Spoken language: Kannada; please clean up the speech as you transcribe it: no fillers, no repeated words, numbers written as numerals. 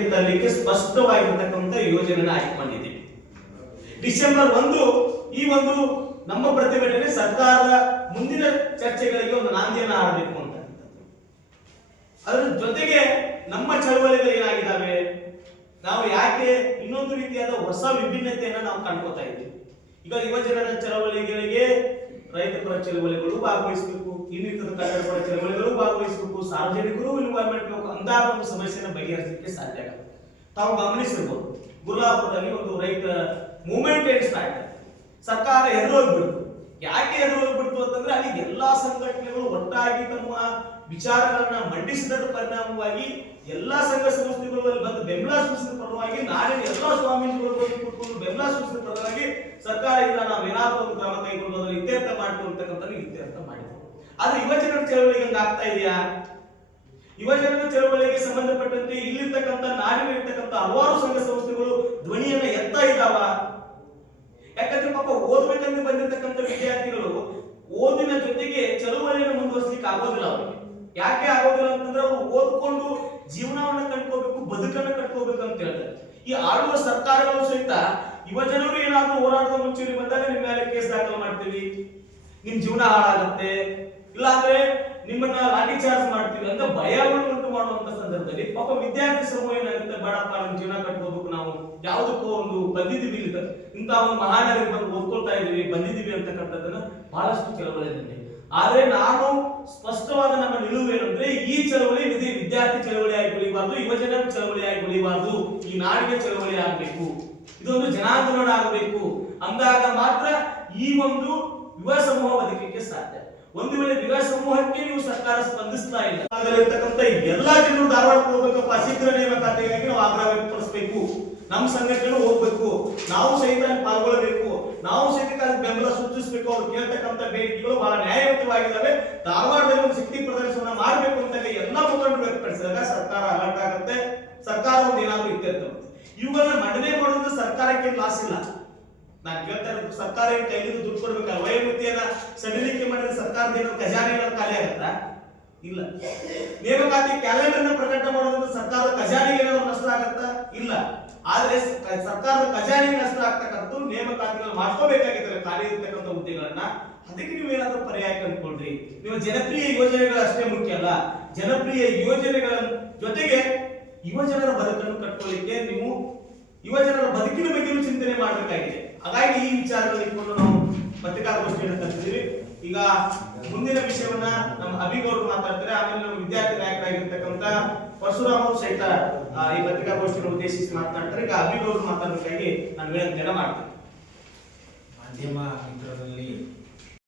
ಹಂತಕ್ಕೆ ತರಲಿಕ್ಕೆ ಸ್ಪಷ್ಟವಾಗಿರತಕ್ಕಂಥ ಯೋಜನೆಯನ್ನು ಆಯ್ಕೆ ಮಾಡಿದ್ದೀವಿ. ಡಿಸೆಂಬರ್ 1 ಈ ಒಂದು ನಮ್ಮ ಪ್ರತಿಭಟನೆ ಸರ್ಕಾರದ ಮುಂದಿನ ಚರ್ಚೆಗಳಿಗೆ ಒಂದು ನಾಂದಿಯನ್ನು ಹಾಡಬೇಕು ಅಂತ. ಅದರ ಜೊತೆಗೆ ನಮ್ಮ ಚಳವಳಿಗಳು ಏನಾಗಿದ್ದಾವೆ, ನಾವು ಯಾಕೆ ಇನ್ನೊಂದು ರೀತಿಯಾದ ಹೊಸ ವಿಭಿನ್ನತೆಯನ್ನು ನಾವು ಕಂಡ್ಕೋತಾ ಇದ್ದೀವಿ. ಈಗ ಯುವಜನರ ಚಳವಳಿಗಳಿಗೆ ರೈತ ಪರ ಚಳವಳಿಗಳು ಭಾಗವಹಿಸಬೇಕು, ಇನ್ನಿತರ ಕನ್ನಡ ಪರ ಚಳವಳಿಗಳು ಭಾಗವಹಿಸಬೇಕು, ಸಾರ್ವಜನಿಕರು ಇನ್ವಾಲ್ವ್ಮೆಂಟ್ ಬೇಕು ಅಂದಾಗ ಒಂದು ಸಮಸ್ಯೆಯನ್ನು ಬಗೆಹರಿಸಲಿಕ್ಕೆ ಸಾಧ್ಯ ಆಗುತ್ತೆ. ತಾವು ಗಮನಿಸಿರ್ಬೋದು, ಗುರುಲಾಪುರದಲ್ಲಿ ಒಂದು ರೈತ ಮೂವ್ಮೆಂಟ್ ಏನು ಸ್ಟಾರ್ಟ್ ಆಯ್ತು. ಸರ್ಕಾರ ಎದುರೋಗ್ಬಿಡ್ತು. ಯಾಕೆ ಎದುರೋಗ್ಬಿಡ್ತು ಅಂತಂದ್ರೆ ಅಲ್ಲಿ ಎಲ್ಲಾ ಸಂಘಟನೆಗಳು ಒಟ್ಟಾಗಿ ತಮ್ಮ ವಿಚಾರಗಳನ್ನ ಮಂಡಿಸಿದ ಪರಿಣಾಮವಾಗಿ ಎಲ್ಲಾ ಸಂಘ ಸಂಸ್ಥೆಗಳು ಅಲ್ಲಿ ಬಂದು ಬೆಂಬಲ ಸೂಚಿಸಿದ ಪರವಾಗಿ ನಾಡಿನ ಎಲ್ಲಾ ಸ್ವಾಮೀಜಿಗಳು ಕೂತ್ಕೊಂಡು ಬೆಂಬಲ ಸೂಚಿಸಿದ ಪರವಾಗಿ ಸರ್ಕಾರ ಇಲ್ಲ ನಾವು ಏನಾದರೂ ಒಂದು ಕ್ರಮ ಕೈಗೊಂಡು ಅದನ್ನು ಇತ್ಯರ್ಥ ಮಾಡ್ತು ಅಂತಕ್ಕಂಥ ಇತ್ಯರ್ಥ ಮಾಡಿದ್ರು. ಆದ್ರೆ ಯುವಜನರ ಚಳವಳಿಗೆ ಹಂಗ ಆಗ್ತಾ ಇದೆಯಾ? ಯುವಜನರ ಚಳವಳಿಗೆ ಸಂಬಂಧಪಟ್ಟಂತೆ ಇಲ್ಲಿರ್ತಕ್ಕಂಥ ನಾಡಿನಲ್ಲಿರ್ತಕ್ಕಂಥ ಹಲವಾರು ಸಂಘ ಸಂಸ್ಥೆಗಳು ಧ್ವನಿಯನ್ನ ಎತ್ತಾ ಇದ್ದಾವ. ಯಾಕಂದ್ರೆ ಪಾಪ ಓದ್ಬೇಕಂತ ಬಂದಿರತಕ್ಕಂಥ ವಿದ್ಯಾರ್ಥಿಗಳು ಓದಿನ ಜೊತೆಗೆ ಚಳವಳಿಯನ್ನು ಮುಂದುವರಿಸಲಿಕ್ಕೆ ಆಗೋದಿಲ್ಲ ಅವರಿಗೆ. ಯಾಕೆ ಆಗೋದಿಲ್ಲ ಅಂತಂದ್ರೆ ಅವರು ಓದ್ಕೊಂಡು ಜೀವನವನ್ನ ಕಟ್ಕೋಬೇಕು, ಬದುಕನ್ನ ಕಟ್ಕೋಬೇಕು ಅಂತ ಹೇಳ್ತಾರೆ. ಈ ಆಳುವ ಸರ್ಕಾರಗಳು ಸಹಿತ ಯುವಜನರು ಏನಾದ್ರೂ ಹೋರಾಟದ ಮುಂಚೂಣಿ ಬಂದಾಗ ನಿಮ್ಮ ಮೇಲೆ ಕೇಸ್ ದಾಖಲು ಮಾಡ್ತೀವಿ, ನಿಮ್ ಜೀವನ ಹಾಳಾಗತ್ತೆ, ಇಲ್ಲಾಂದ್ರೆ ನಿಮ್ಮನ್ನ ಲಾಠಿ ಚಾರ್ಜ್ ಮಾಡ್ತೀವಿ ಅಂತ ಭಯವನ್ನು ಉಂಟು ಮಾಡುವಂತ ಸಂದರ್ಭದಲ್ಲಿ ಪಾಪ ವಿದ್ಯಾರ್ಥಿ ಸಮೂಹ ಏನಾಗುತ್ತೆ, ಬೇಡಪ್ಪ ನಮ್ಮ ಜೀವನ ಕಟ್ಕೋಬೇಕು, ನಾವು ಯಾವುದಕ್ಕೂ ಒಂದು ಬಂದಿದ್ದೀವಿ, ಇಂತ ಒಂದು ಮಹಾನಗರಿಗೆ ಬಂದು ಓದ್ಕೊಳ್ತಾ ಇದೀವಿ, ಬಂದಿದ್ದೀವಿ ಅಂತಕ್ಕಂಥದ್ದನ್ನ ಬಹಳಷ್ಟು ಚಳವಳಿಯಲ್ಲಿ. ಆದ್ರೆ ನಾನು ಸ್ಪಷ್ಟವಾದ ನಮ್ಮ ನಿಲುವೇನಂದ್ರೆ ಈ ಚಳವಳಿ ವಿದ್ಯಾರ್ಥಿ ಚಳವಳಿ ಆಗಿ ಉಳಿಬಾರ್ದು, ಯುವಜನರ ಚಳವಳಿ ಆಗಿ ಉಳಿಬಾರ್ದು, ಈ ನಾಡಿನ ಚಳವಳಿ ಆಗಬೇಕು, ಇದೊಂದು ಜನಾಂದೋಲನ ಆಗಬೇಕು. ಅಂದಾಗ ಮಾತ್ರ ಈ ಒಂದು ಯುವ ಸಮೂಹ ಬದುಕಲಿಕ್ಕೆ ಸಾಧ್ಯ. ಒಂದು ವೇಳೆ ಯುವ ಸಮೂಹಕ್ಕೆ ನೀವು ಸರ್ಕಾರ ಸ್ಪಂದಿಸ್ತಾ ಇಲ್ಲ, ಇರ್ತಕ್ಕಂಥ ಎಲ್ಲಾ ಜನರು ಧಾರವಾಡಕ್ಕೆ ಹೋಗ್ಬೇಕಪ್ಪ, ಶೀಘ್ರ ನೇಮಕಾತಿಗಾಗಿ ನಾವು ಆಗ್ರಹ ವ್ಯಕ್ತಪಡಿಸಬೇಕು, ನಮ್ಮ ಸಂಘಟನೆ ಹೋಗ್ಬೇಕು, ನಾವು ಸಹಿತ ಪಾಲ್ಗೊಳ್ಳಬೇಕು, ನಾವು ಸಹಿತ ಬೆಂಬಲ ಸೂಚಿಸಬೇಕು. ಅವ್ರು ಕೇಳ್ತಕ್ಕಂಥ ಬೇಡಿಕೆಗಳು ಬಹಳ ನ್ಯಾಯಯುತವಾಗಿದ್ದಾವೆ, ಧಾರವಾಡದಲ್ಲಿ ಒಂದು ಶಕ್ತಿ ಪ್ರದರ್ಶನ ಮಾಡಬೇಕು ಅಂತ ಎಲ್ಲ ಮುಖಂಡರು ವ್ಯಕ್ತಪಡಿಸಿದಾಗ ಸರ್ಕಾರ ಅಲರ್ಟ್ ಆಗುತ್ತೆ, ಸರ್ಕಾರ ಒಂದು ಏನಾದ್ರೂ ಇತ್ಯರ್ಥ. ಇವುಗಳನ್ನ ಮಂಡನೆ ಮಾಡೋದು ಸರ್ಕಾರಕ್ಕೆ ಲಾಸ್ ಇಲ್ಲ. ನಾನು ಕೇಳ್ತಾ ಇರೋದು, ಸರ್ಕಾರ ಏನ್ ಕೈಲಿಂದ ದುಡ್ಡು ಕೊಡ್ಬೇಕಲ್ಲ, ವಯೋಮಿತಿಯನ್ನ ಸಡಿಲಿಕೆ ಮಾಡಿದ್ರೆ ಸರ್ಕಾರದ ಏನೋ ಖಜಾನೆ ಏನಾದ್ರು ಖಾಲಿ ಆಗತ್ತಾ? ಇಲ್ಲ. ನೇಮಕಾತಿ ಕ್ಯಾಲೆಂಡರ್ ನ ಪ್ರಕಟ ಮಾಡೋದ್ರಿಂದ ಸರ್ಕಾರದ ಖಜಾನೆಗೆ ಏನಾದ್ರು ನಷ್ಟ ಆಗತ್ತಾ? ಇಲ್ಲ. ಆದ್ರೆ ಸರ್ಕಾರದ ಖಜಾನೆಗೆ ನಷ್ಟ ಆಗ್ತಕ್ಕಂಥ ನೇಮಕಾತಿಗಳು ಮಾಡ್ಕೋಬೇಕಾಗಿದ್ದಾರೆ ಖಾಲಿ ಇರ್ತಕ್ಕಂಥ ಹುದ್ದೆಗಳನ್ನ. ಅದಕ್ಕೆ ನೀವು ಏನಾದ್ರೂ ಪರ್ಯಾಯ ಕಂಡುಕೊಳ್ರಿ. ನೀವು ಜನಪ್ರಿಯ ಯೋಜನೆಗಳು ಅಷ್ಟೇ ಮುಖ್ಯ ಅಲ್ಲ, ಜನಪ್ರಿಯ ಯೋಜನೆಗಳ ಜೊತೆಗೆ ಯುವಜನರ ಬದುಕನ್ನು ಕಟ್ಕೊಳ್ಳಿಕ್ಕೆ ನೀವು ಯುವಜನರ ಬದುಕಿನ ಬಗ್ಗೆ ಚಿಂತನೆ ಮಾಡಬೇಕಾಗಿದೆ. ಹಾಗಾಗಿ ಈ ವಿಚಾರದಲ್ಲಿ ಇಟ್ಕೊಂಡು ನಾವು ಪತ್ರಿಕಾಗೋಷ್ಠಿಯನ್ನು ಕರೆದಿದ್ದೀವಿ. ಈಗ ಮುಂದಿನ ವಿಷಯವನ್ನ ನಮ್ಮ ಅಭಿಗೌಡರು ಮಾತಾಡ್ತಾರೆ, ಆಮೇಲೆ ನಮ್ಮ ವಿದ್ಯಾರ್ಥಿ ನಾಯಕರಾಗಿರ್ತಕ್ಕಂಥ ಪರಶುರಾಮ್ ಅವರು ಸಹಿತ ಈ ಪತ್ರಿಕಾಗೋಷ್ಠಿಯನ್ನು ಉದ್ದೇಶಿಸಿ ಮಾತನಾಡ್ತಾರೆ. ಈಗ ಅಭಿಗೌಡರು ಮಾತಾಡಬೇಕಾಗಿ ನಾನು ವಿನಂತಿಯನ್ನ ಮಾಡ್ತೇನೆ. ಮಾಧ್ಯಮ